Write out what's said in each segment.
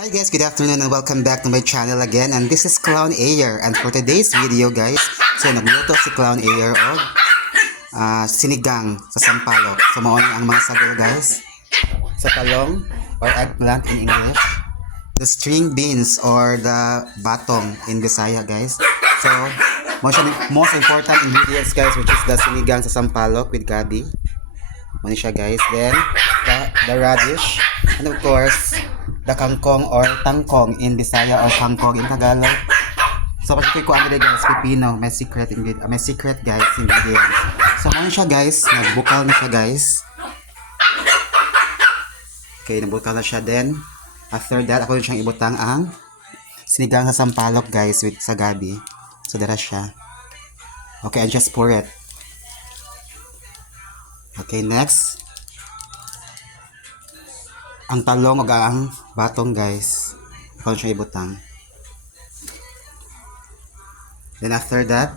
Hi guys, good afternoon and welcome back to my channel again, and this is Clown Ayer, and for today's video guys, so nagluto si Clown Ayer og sinigang sa sampalok. So mao ang mga sago guys, sa talong or eggplant in English, the string beans or the batong in Bisaya guys. So most important ingredients guys, which is the sinigang sa sampalok with gabi. Mani siya guys, then the radish, and of course the kangkong or tangkong in Bisaya or kangkong in Tagalog. So kasi ko ano guys, pipino, may secret guys ingredients. So ano siya guys, nagbukal na siya guys. Okay, nagbukal na siya, then after that ako siyang ibutang ang sinigang sa sampalok guys with sa gabi. So dara siya. Okay, and just pour it. Okay, next ang talong o ang batong guys, ako siya ibutang. Then after that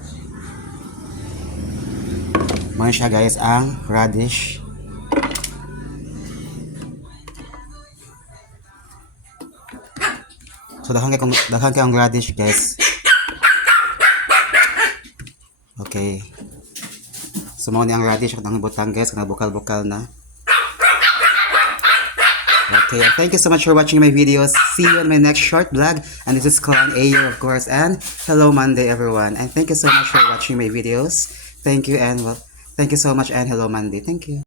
mga siya guys ang radish. So daghan kay ang radish guys. Okay, so mo ni ang radish ang ibutang guys, kana bukal-bukal na. Okay, and thank you so much for watching my videos. See you in my next short vlog. And this is Clown Ayer, of course. And hello Monday, everyone. And thank you so much for watching my videos. Thank you, and thank you so much, and hello Monday. Thank you.